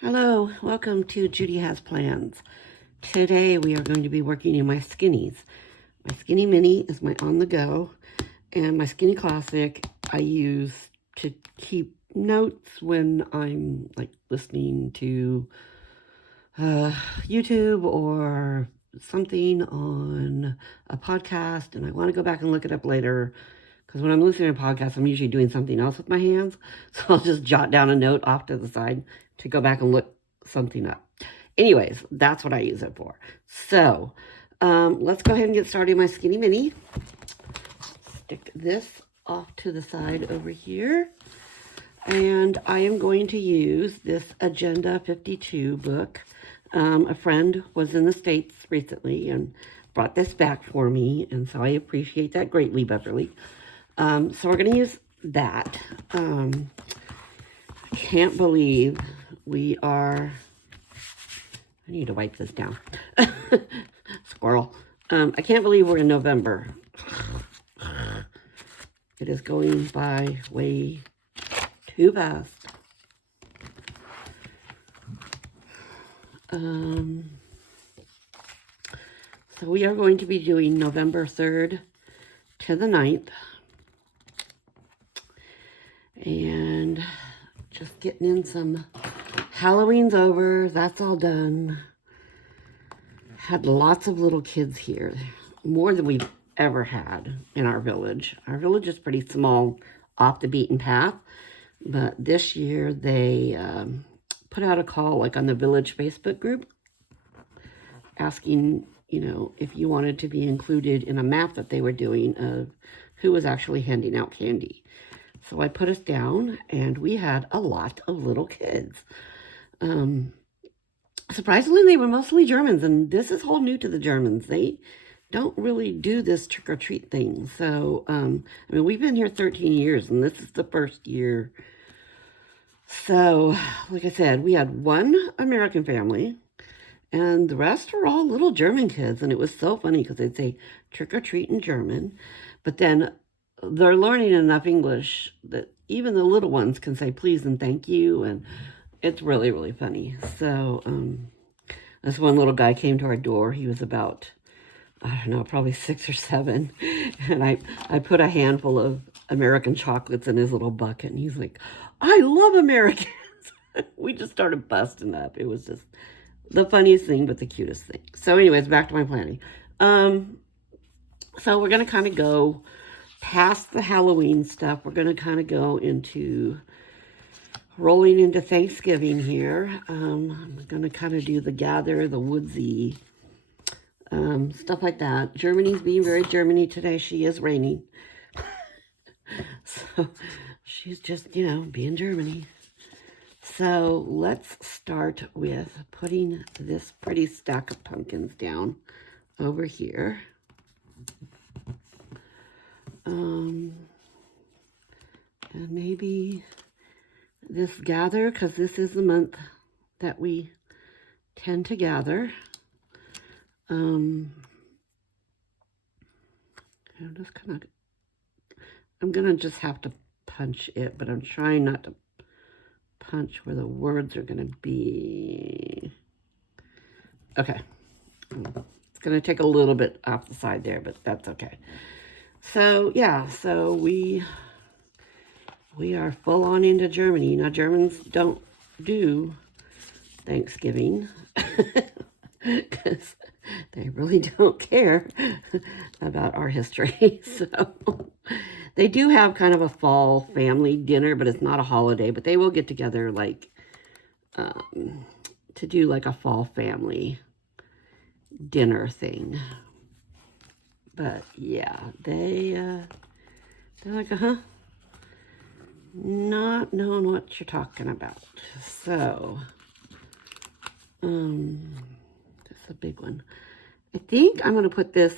Hello, welcome to Judy Has Plans. Today we are going to be working in my Skinnies. My Skinny Mini is my on the go, and my Skinny Classic I use to keep notes when I'm like listening to YouTube or something on a podcast and I want to go back and look it up later. Because when I'm listening to podcasts, I'm usually doing something else with my hands. So I'll just jot down a note off to the side to go back and look something up. Anyways, that's what I use it for. So let's go ahead and get started my Skinny Mini. Stick this off to the side over here. And I am going to use this Agenda 52 book. A friend was in the States recently and brought this back for me. And so I appreciate that greatly, Beverly. So we're going to use that. I can't believe we are... I need to wipe this down. Squirrel. I can't believe we're in November. It is going by way too fast. So we are going to be doing November 3rd to the 9th. And just getting in some... Halloween's over. That's all done. Had lots of little kids here. More than we've ever had in our village. Our village is pretty small, off the beaten path. But this year they put out a call like on the village Facebook group asking, you know, if you wanted to be included in a map that they were doing of who was actually handing out candy. So I put us down and we had a lot of little kids. Surprisingly, they were mostly Germans, and this is all new to the Germans. They don't really do this trick-or-treat thing. So, I mean, we've been here 13 years, and this is the first year. So, like I said, we had one American family, and the rest are all little German kids. And it was so funny because they'd say trick-or-treat in German, but then they're learning enough English that even the little ones can say please and thank you, and it's really, really funny. So, this one little guy came to our door. He was about, I don't know, probably 6 or 7. And I put a handful of American chocolates in his little bucket. And he's like, I love Americans. We just started busting up. It was just the funniest thing, but the cutest thing. So anyways, back to my planning. So we're going to kind of go past the Halloween stuff. We're going to kind of go into... rolling into Thanksgiving here. I'm going to kind of do the gather, the woodsy, stuff like that. Germany's being very Germany today. She is raining. So she's just, you know, being Germany. So let's start with putting this pretty stack of pumpkins down over here. And maybe... this gather, because this is the month that we tend to gather. I'm just kind of, I'm going to just have to punch it, but I'm trying not to punch where the words are going to be. Okay. It's going to take a little bit off the side there, but that's okay. So, yeah, so we are full on into Germany. Now, Germans don't do Thanksgiving because they really don't care about our history. So they do have kind of a fall family dinner, but it's not a holiday. But they will get together like to do like a fall family dinner thing. But yeah, they're like, not knowing what you're talking about. So, this is a big one. I think I'm going to put this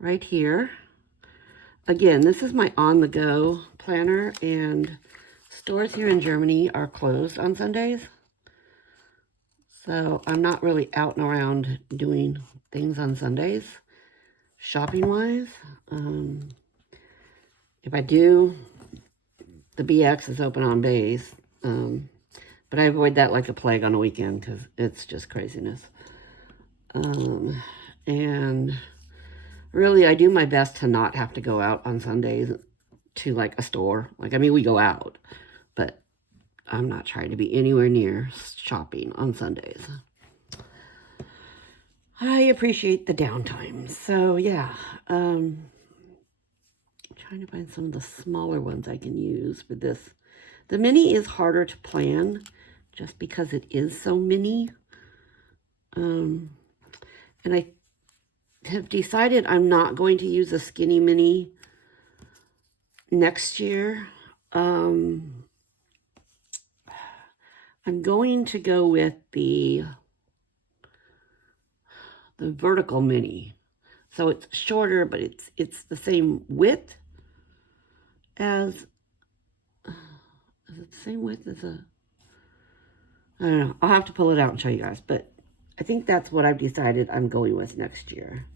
right here. Again, this is my on-the-go planner, and stores here in Germany are closed on Sundays. So I'm not really out and around doing things on Sundays, shopping-wise. If I do... the BX is open on days. But I avoid that like a plague on a weekend because it's just craziness. And really, I do my best to not have to go out on Sundays to like a store. Like, I mean, we go out, but I'm not trying to be anywhere near shopping on Sundays. I appreciate the downtime. So yeah, I'm trying to find some of the smaller ones I can use for this. The mini is harder to plan just because it is so mini. And I have decided I'm not going to use a skinny mini next year. I'm going to go with the vertical mini. So it's shorter, but it's the same width as, is it the same width as a, I don't know. I'll have to pull it out and show you guys, but I think that's what I've decided I'm going with next year.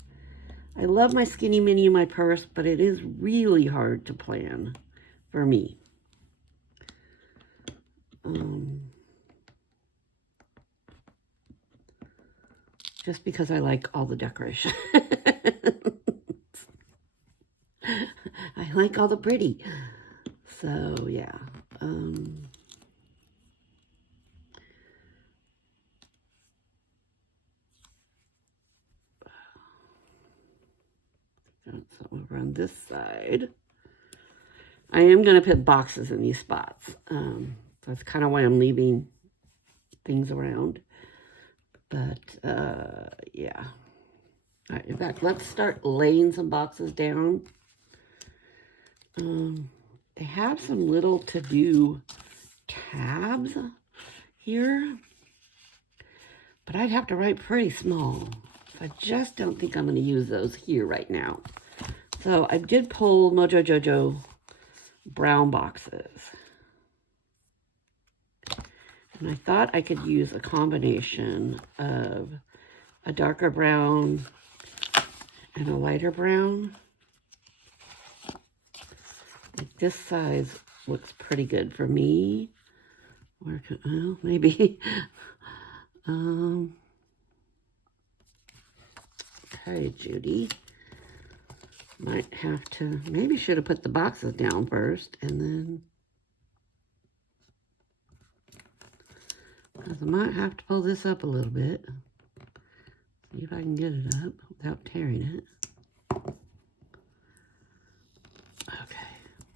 I love my skinny mini in my purse, but it is really hard to plan for me. Just because I like all the decoration. I like all the pretty. So, yeah. So over on this side, I am going to put boxes in these spots. That's kind of why I'm leaving things around. But, yeah. All right, in fact, let's start laying some boxes down. They have some little to-do tabs here, but I'd have to write pretty small. So I just don't think I'm going to use those here right now. So I did pull Mojo Jojo brown boxes. And I thought I could use a combination of a darker brown and a lighter brown. Like this size looks pretty good for me. Or could, well, maybe. Okay, Judy. Might have to, maybe should have put the boxes down first and then, because I might have to pull this up a little bit. See if I can get it up without tearing it. Okay,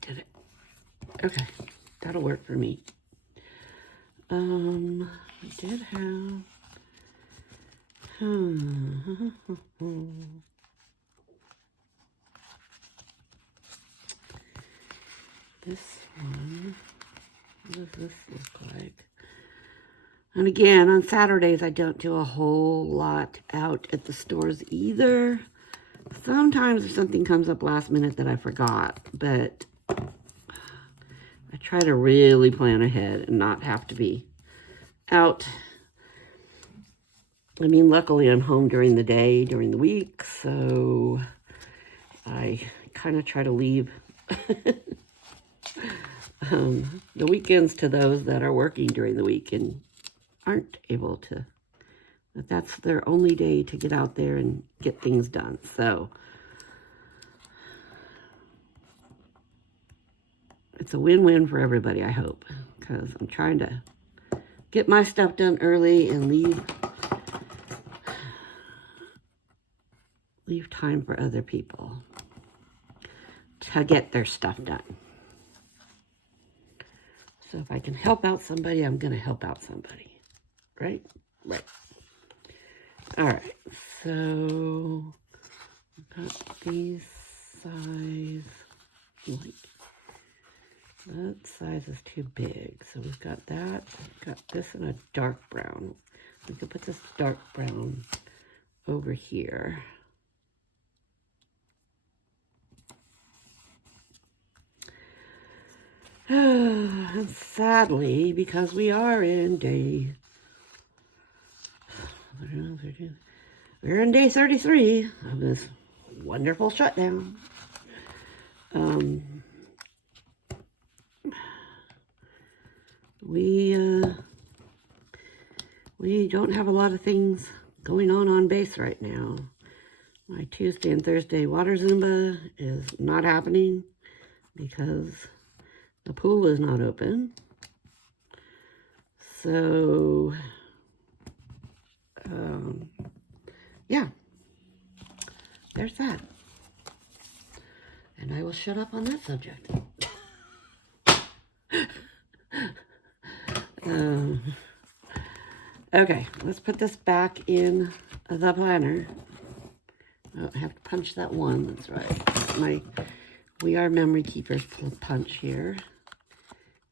did it. Okay, that'll work for me. I did have, this one, what does this look like? And again, on Saturdays, I don't do a whole lot out at the stores either. Sometimes if something comes up last minute that I forgot, but I try to really plan ahead and not have to be out. I mean, luckily I'm home during the day, during the week, so I kind of try to leave the weekends to those that are working during the week and aren't able to, but that's their only day to get out there and get things done. So it's a win-win for everybody, I hope, because I'm trying to get my stuff done early and leave time for other people to get their stuff done. So if I can help out somebody, I'm going to help out somebody. Right? Right. All right. So I've got these size. Like, that size is too big. So we've got that. We've got this in a dark brown. We could put this dark brown over here. And sadly, because we are in day, we're in day 33 of this wonderful shutdown. We we don't have a lot of things going on base right now. My Tuesday and Thursday water Zumba is not happening because the pool is not open. So, yeah, there's that. And I will shut up on that subject. Okay, let's put this back in the planner. Oh, I have to punch that one, that's right. My We Are Memory Keepers punch here.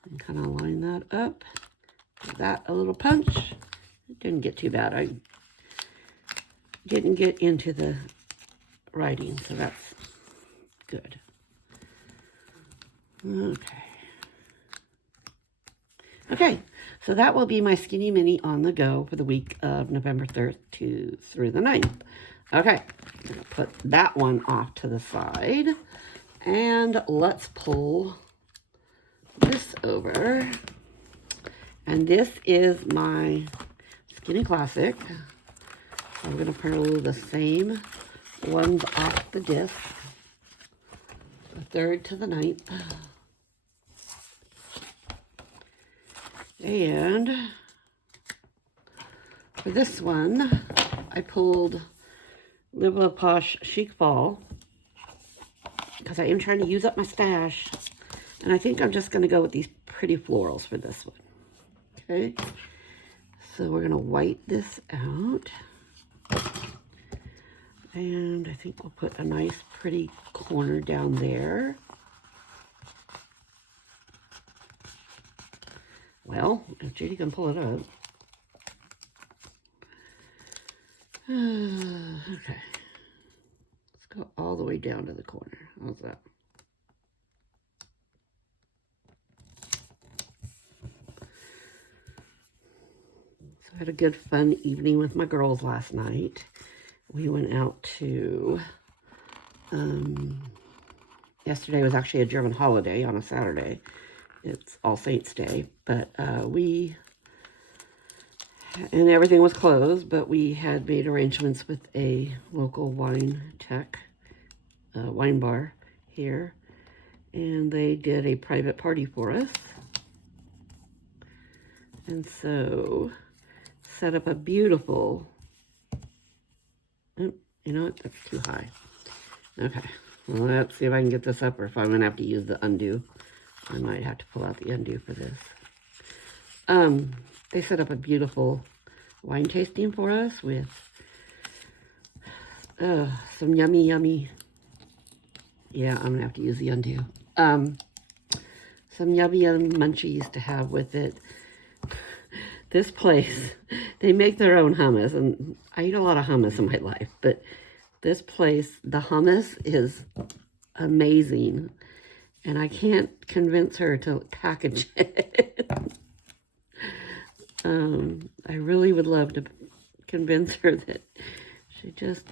And kind of line that up. Give that a little punch. It didn't get too bad. I didn't get into the writing, so that's good. Okay, so that will be my Skinny Mini on the go for the week of November 3rd through the 9th. Okay, I'm going to put that one off to the side. And let's pull this over. And this is my Skinny Classic. So I'm going to pull the same ones off the disc. The 3rd to the 9th. And for this one, I pulled Live Love Posh Chic Ball because I am trying to use up my stash. And I think I'm just going to go with these pretty florals for this one. Okay. So we're going to white this out. And I think we'll put a nice pretty corner down there. Well, if Judy can pull it up. Okay. Let's go all the way down to the corner. How's that? So I had a good fun evening with my girls last night. We went out to, yesterday was actually a German holiday on a Saturday. It's All Saints Day, but and everything was closed, but we had made arrangements with a local wine bar here, and they did a private party for us. And so, set up a beautiful, oh, you know what, that's too high. Okay, well, let's see if I can get this up, or if I'm gonna have to use the undo. I might have to pull out the undo for this. They set up a beautiful wine tasting for us with some yummy, yeah, I'm gonna have to use the undo. Some yummy munchies to have with it. This place, they make their own hummus, and I eat a lot of hummus in my life, but this place, the hummus is amazing. And I can't convince her to package it. I really would love to convince her that she just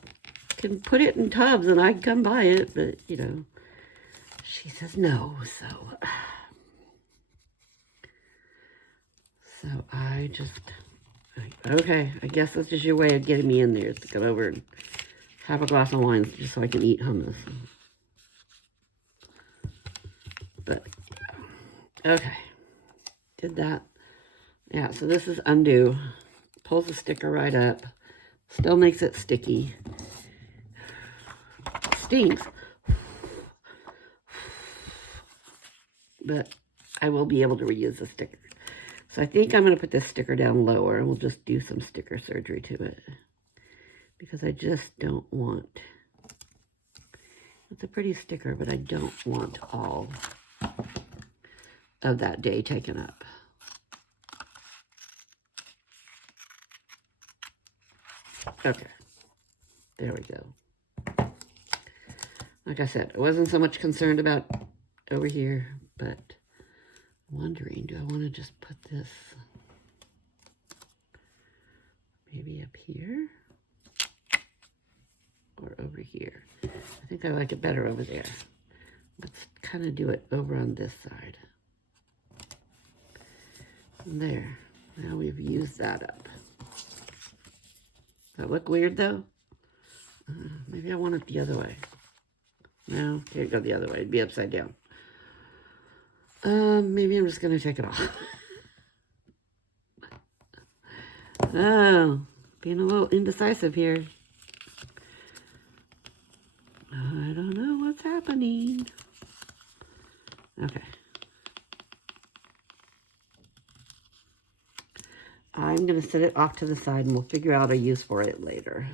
can put it in tubs and I can come buy it. But, you know, she says no. So I just, okay, I guess that's just your way of getting me in there, is to come over and have a glass of wine just so I can eat hummus. But, okay, did that. Yeah, so this is undo. Pulls the sticker right up. Still makes it sticky. Stinks. But I will be able to reuse the sticker. So I think I'm going to put this sticker down lower, and we'll just do some sticker surgery to it. Because I just don't want... It's a pretty sticker, but I don't want all of that day taken up. Okay, there we go. Like I said, I wasn't so much concerned about over here, but I'm wondering, do I want to just put this maybe up here or over here? I think I like it better over there. Let's kind of do it over on this side. There. Now we've used that up. Does that look weird though? Maybe I want it the other way. No, can't go the other way. It'd be upside down. Maybe I'm just going to take it off. Oh, being a little indecisive here. I don't know what's happening. Okay. I'm going to set it off to the side and we'll figure out a use for it later.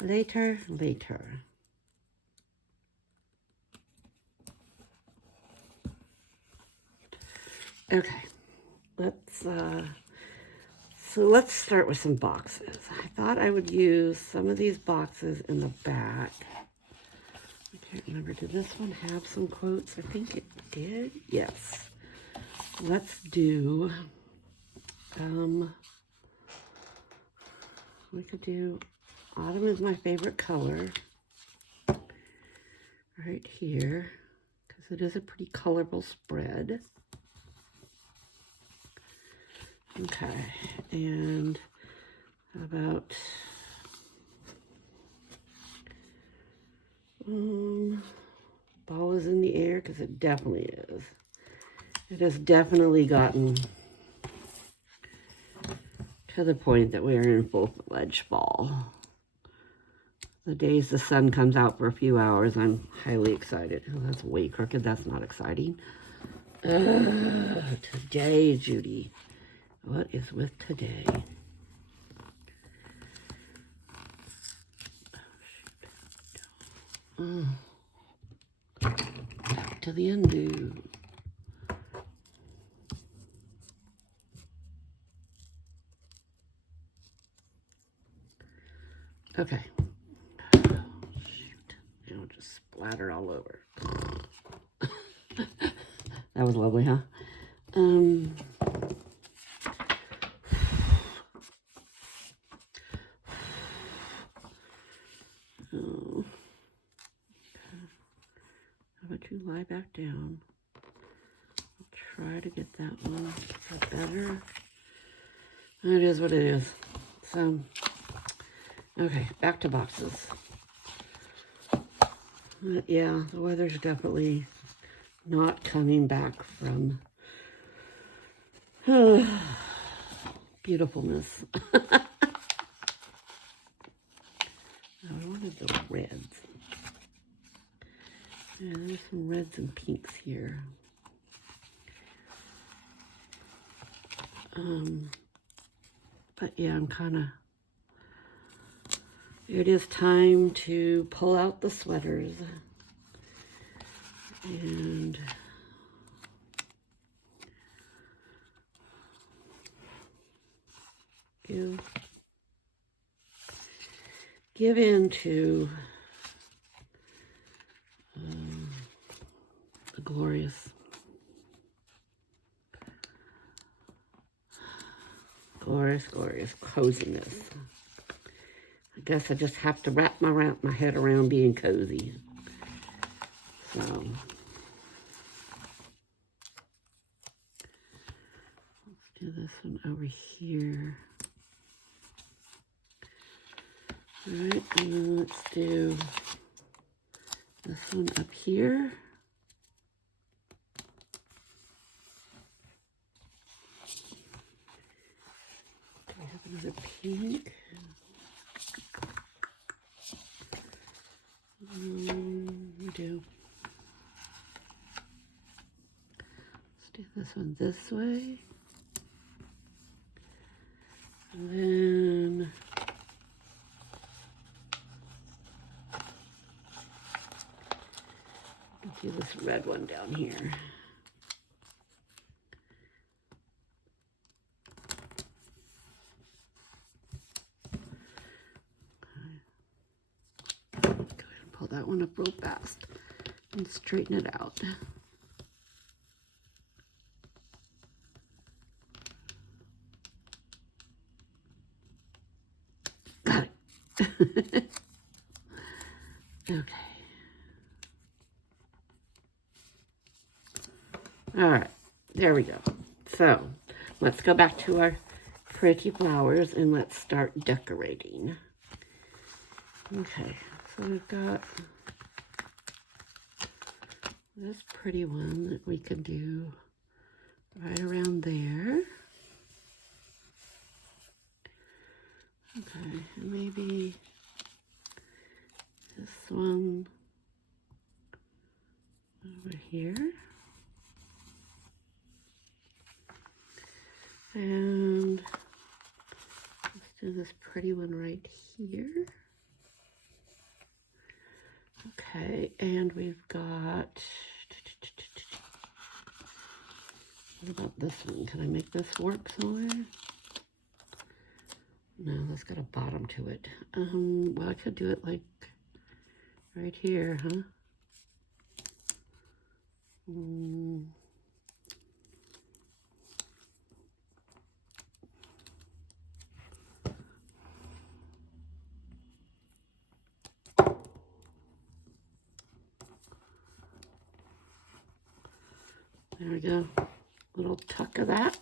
Later. Okay. Let's start with some boxes. I thought I would use some of these boxes in the back. I can't remember. Did this one have some quotes? I think it did. Yes. Let's do, we could do Autumn is my favorite color right here because it is a pretty colorful spread. Okay, and how about ball is in the air, because it definitely is. It has definitely gotten to the point that we are in full-fledged fall. The days the sun comes out for a few hours, I'm highly excited. Oh, that's way crooked. That's not exciting. Today, Judy. What is with today? Oh, back to the undo. Okay. Oh, shoot. It'll just splatter all over. That was lovely, huh? Oh. How about you lie back down? I'll try to get that one. Is that better? It is what it is. So, okay, back to boxes. Yeah, the weather's definitely not coming back from beautifulness. I wanted the reds. Yeah, there's some reds and pinks here. But yeah, I'm kind of, it is time to pull out the sweaters and give in to the glorious coziness. I guess I just have to wrap my head around being cozy. So let's do this one over here. All right, and then let's do this one up here. Do we have another pink? We do. Let's do this one this way. And then let's do this red one down here. Go ahead and pull that one up real fast and straighten it out. Got it. Okay. All right, there we go. So let's go back to our pretty flowers and let's start decorating. Okay, so we've got this pretty one that we could do right around there. Okay, and maybe this one over here. And let's do this pretty one right here. Okay, and we've got, what about this one? Can I make this work somewhere? No, that's got a bottom to it. Well, I could do it like right here, huh? There we go. Little tuck of that.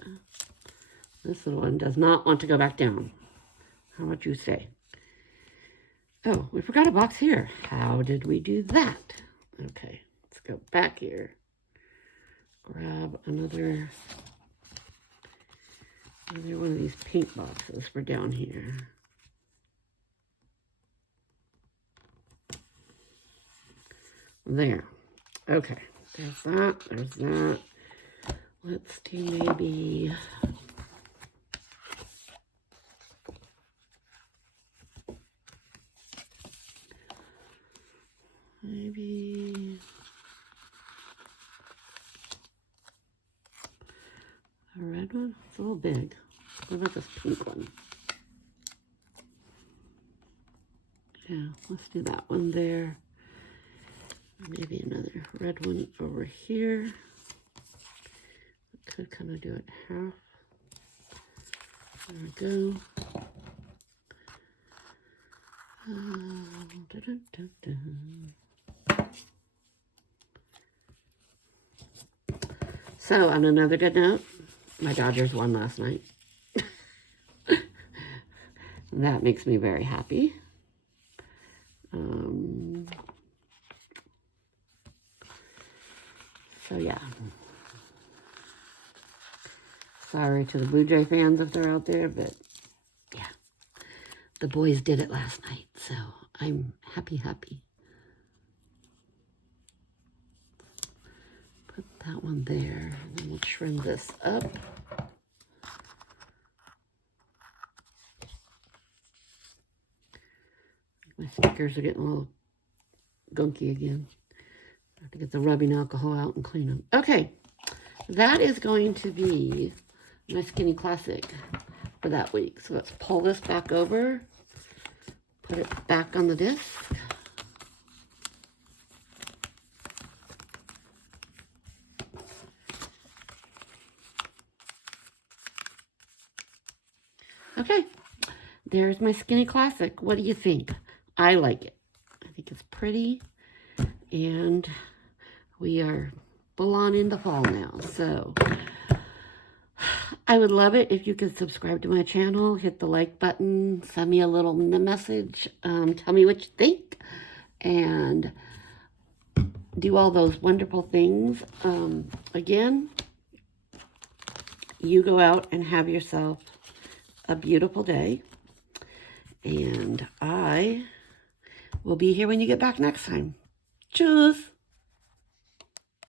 This little one does not want to go back down. How would you say? Oh, we forgot a box here. How did we do that? Okay, let's go back here. Grab another one of these paint boxes for down here. There. Okay, there's that, there's that. Let's do maybe a red one. It's a little big. What about this pink one? Yeah, let's do that one there. Maybe another red one over here. Could kind of do it half. There we go. So, on another good note, my Dodgers won last night. That makes me very happy. So, yeah. Sorry to the Blue Jay fans if they're out there, but yeah. The boys did it last night, so I'm happy. Put that one there, and then we'll trim this up. My stickers are getting a little gunky again. I have to get the rubbing alcohol out and clean them. Okay, that is going to be my Skinny Classic for that week. So let's pull this back over, put it back on the disc. Okay, there's my Skinny Classic. What do you think? I like it. I think it's pretty, and we are full on into fall now. So I would love it if you could subscribe to my channel, hit the like button, send me a little message, tell me what you think, and do all those wonderful things. Again, you go out and have yourself a beautiful day, and I will be here when you get back next time. Tschüss.